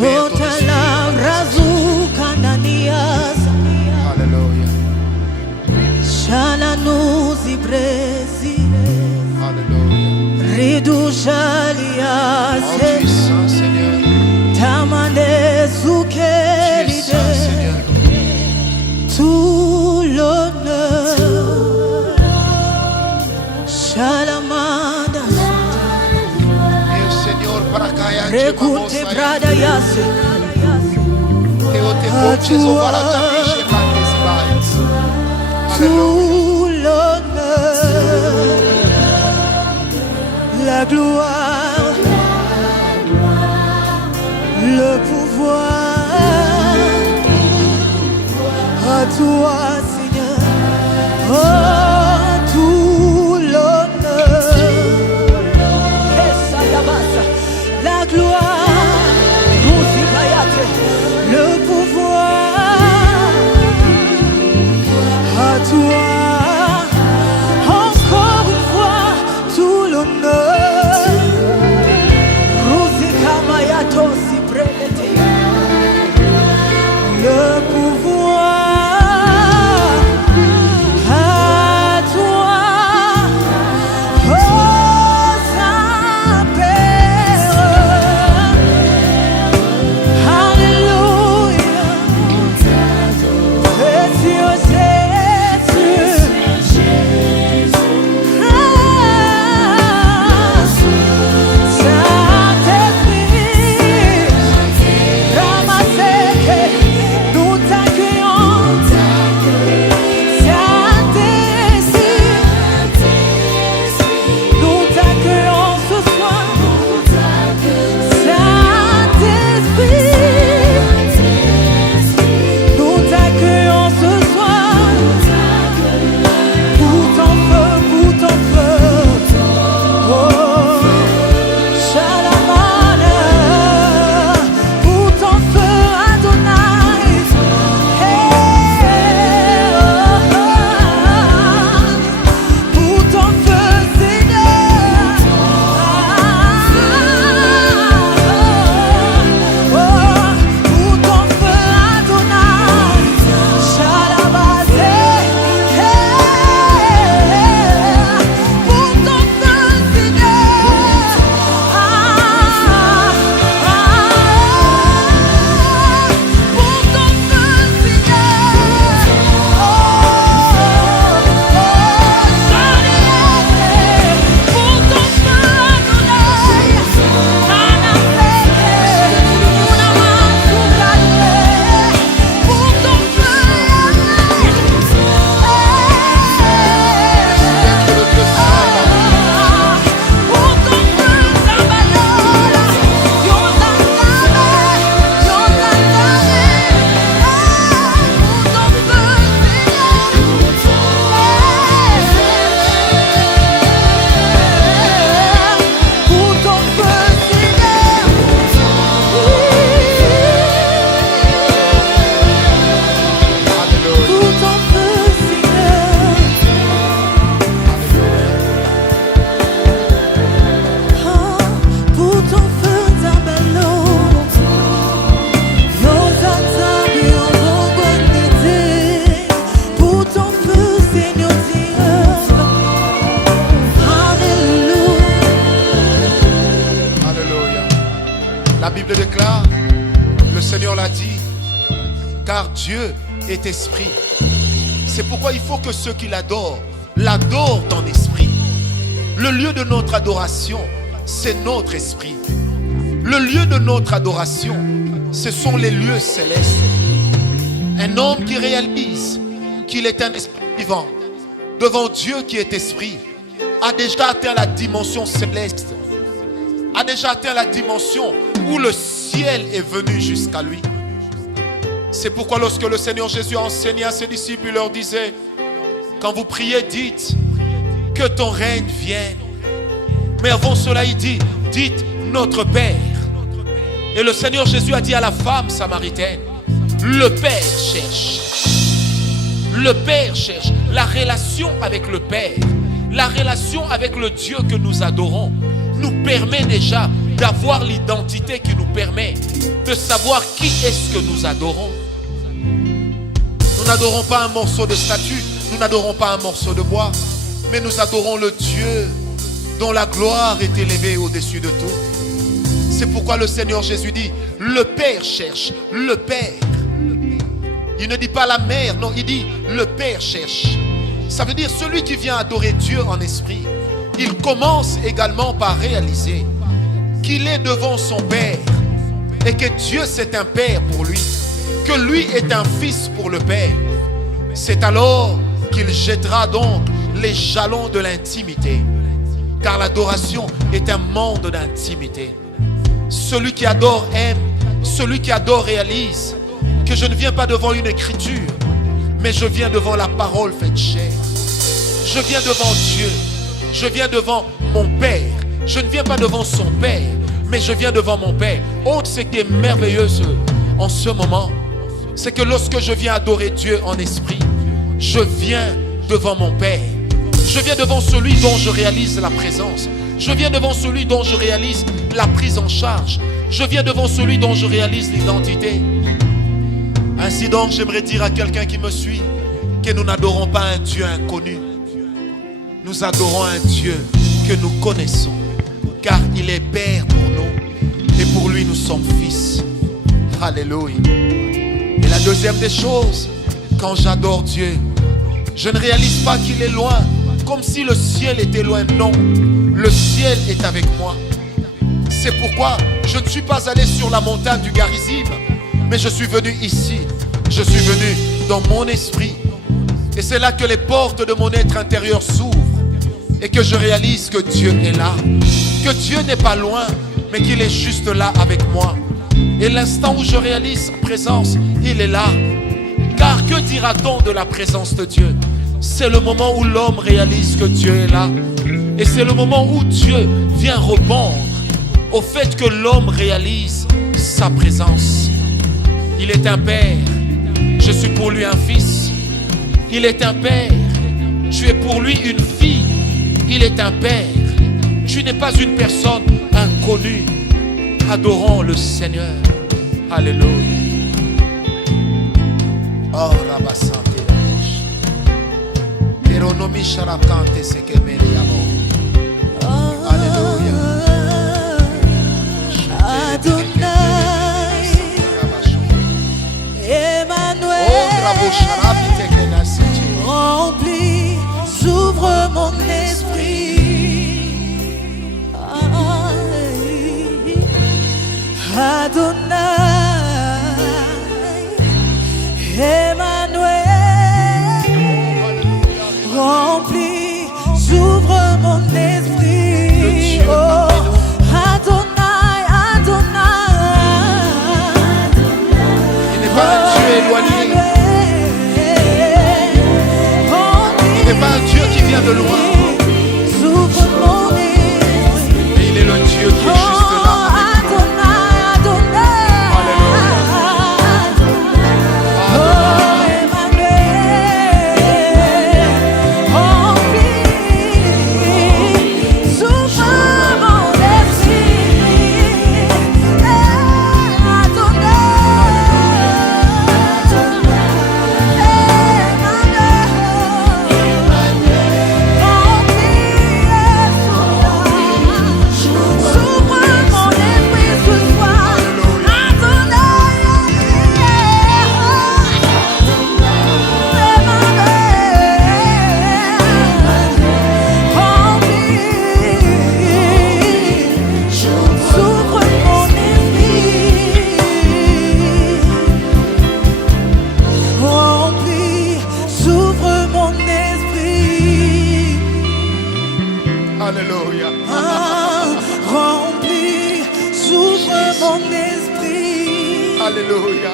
bénir ton esprit. Alléluia. Alléluia. Oh puissant Seigneur. Tu es saint Seigneur. Tout l'honneur, Shalamanda, Et Seigneur, Barakaya, Rekunte Brada Yase, tout l'honneur, la gloire, le pouvoir, à toi Seigneur, oh tout l'honneur, la gloire, le pouvoir, à toi, encore une fois, tout l'honneur, le pouvoir, à toi, oh Saint-Père, alléluia, précieux Jésus, Saint-Esprit, ramassez, nous t'accueillons, Saint-Esprit, nous t'accueillons ce soir, Saint-Esprit, nous t'accueillons ce soir, pour ton feu, oh, Shalamana, pour ton feu Adonai, hey, pour ton feu Seigneur, pour ton feu Adonai, Shalabazé, pour ton feu Seigneur, pour ton feu Seigneur, pour ton feu Adonai, pour ton feu Alléluia. La Bible déclare, le Seigneur l'a dit, car Dieu est esprit. C'est pourquoi il faut que ceux qui l'adorent en esprit. Le lieu de notre adoration, c'est notre esprit. Le lieu de notre adoration, ce sont les lieux célestes. Un homme qui réalise qu'il est un esprit vivant devant Dieu qui est esprit a déjà atteint la dimension céleste, a déjà atteint la dimension où le ciel est venu jusqu'à lui. C'est pourquoi lorsque le Seigneur Jésus a enseigné à ses disciples, il leur disait, quand vous priez, dites que ton règne vienne. Mais avant cela, il dit, dites notre Père. Et le Seigneur Jésus a dit à la femme samaritaine, le Père cherche. Le Père cherche. La relation avec le Père, la relation avec le Dieu que nous adorons, nous permet déjà d'avoir l'identité qui nous permet de savoir qui est-ce que nous adorons. Nous n'adorons pas un morceau de statue, nous n'adorons pas un morceau de bois, mais nous adorons le Dieu dont la gloire est élevée au-dessus de tout. C'est pourquoi le Seigneur Jésus dit, le Père cherche, le Père. Il ne dit pas la mère, non, il dit le Père cherche. Ça veut dire celui qui vient adorer Dieu en esprit, il commence également par réaliser qu'il est devant son Père et que Dieu c'est un Père pour lui, que lui est un fils pour le Père. C'est alors qu'il jettera donc les jalons de l'intimité, car l'adoration est un monde d'intimité. Celui qui adore aime, celui qui adore réalise que je ne viens pas devant une écriture, mais je viens devant la parole faite chair. Je viens devant Dieu, je viens devant mon Père. Je ne viens pas devant son Père, mais je viens devant mon Père. Oh, ce qui est merveilleux en ce moment, c'est que lorsque je viens adorer Dieu en esprit, je viens devant mon Père. Je viens devant celui dont je réalise la présence. Je viens devant celui dont je réalise la prise en charge. Je viens devant celui dont je réalise l'identité. Ainsi donc, j'aimerais dire à quelqu'un qui me suit que nous n'adorons pas un Dieu inconnu. Nous adorons un Dieu que nous connaissons, car il est Père pour nous et pour lui nous sommes fils. Alléluia. Et la deuxième des choses, quand j'adore Dieu, je ne réalise pas qu'il est loin, comme si le ciel était loin. Non, le ciel est avec moi. C'est pourquoi je ne suis pas allé sur la montagne du Garizim, mais je suis venu ici. Je suis venu dans mon esprit. Et c'est là que les portes de mon être intérieur s'ouvrent et que je réalise que Dieu est là. Que Dieu n'est pas loin, mais qu'il est juste là avec moi. Et l'instant où je réalise sa présence, il est là. Car que dira-t-on de la présence de Dieu? C'est le moment où l'homme réalise que Dieu est là. Et c'est le moment où Dieu vient répondre au fait que l'homme réalise sa présence. Il est un père, je suis pour lui un fils. Il est un père, tu es pour lui une fille. Il est un père, tu n'es pas une personne inconnue. Adorons le Seigneur. Alléluia. Oh, Rabasante. Pero no mi sharacante se que me Alléluia. Adonai, Emmanuel, remplis, j'ouvre mon esprit. Adonai, Emmanuel, remplis, j'ouvre mon esprit. Oh, Adonai, Adonai, il n'est pas un Dieu éloigné. Il n'est pas un Dieu qui vient de loin. j'ouvre mon esprit. Mais il est le Dieu qui est juste là. Alléluia. Remplis, j'ouvre mon esprit. Alléluia.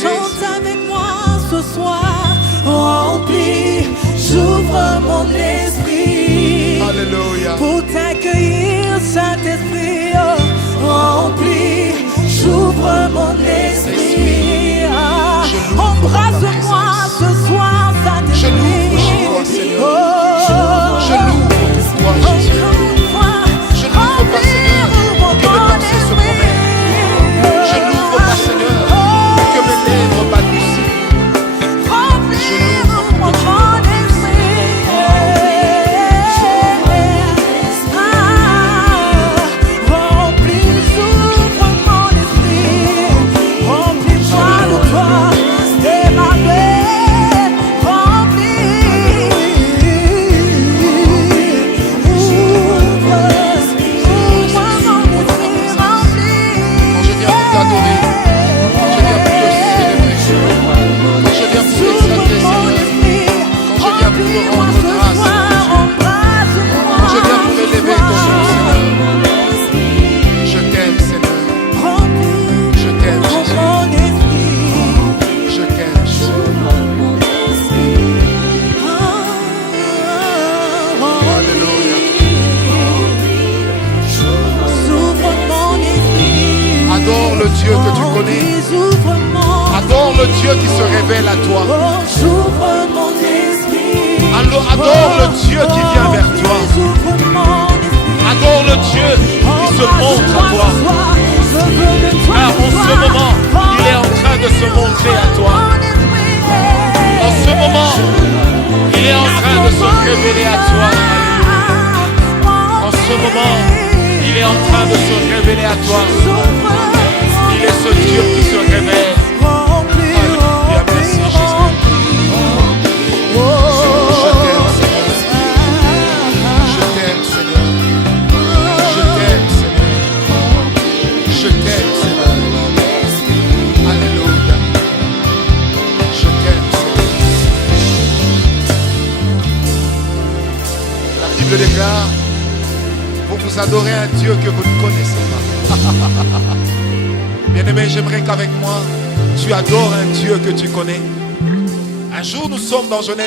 Chante avec moi ce soir. Remplis, j'ouvre mon esprit. Alléluia. Pour t'accueillir, Saint-Esprit. Oh, remplis, j'ouvre mon esprit. Ah, embrasse-moi ce soir, Je Saint-Esprit. l'ouvre chez toi, Seigneur. Oh, Je l'ouvre pour toi, Jésus. Je n'ouvre pas, Seigneur, que de penser t'adorer, je viens pour te célébrer. Quand je viens pour t'exalter, Seigneur. Quand je viens pour te rendre grâce, quand je viens pour élever ton nom, Seigneur. Je t'aime, Seigneur. Je t'aime, Jésus. Je t'aime, Jésus. Alléluia. Adore le Dieu que tu connais. Adore le Dieu qui se révèle à toi. Adore le Dieu qui vient vers toi. Adore le Dieu qui se montre à toi. Car en ce moment, il est en train de se montrer à toi. En ce moment, il est en train de se révéler à toi. Alléluia. En ce moment, il est en train de se révéler à toi. Il est ce Dieu qui se révèle. Alléluia, merci Jésus. Je t'aime, Seigneur. Je t'aime, Seigneur. Je t'aime, Seigneur. Je t'aime, Seigneur. Alléluia. Je t'aime, Seigneur. La Bible déclare, vous adorez un Dieu que vous ne connaissez pas. Bien-aimé, j'aimerais qu'avec moi, tu adores un Dieu que tu connais. Un jour, nous sommes dans Genèse.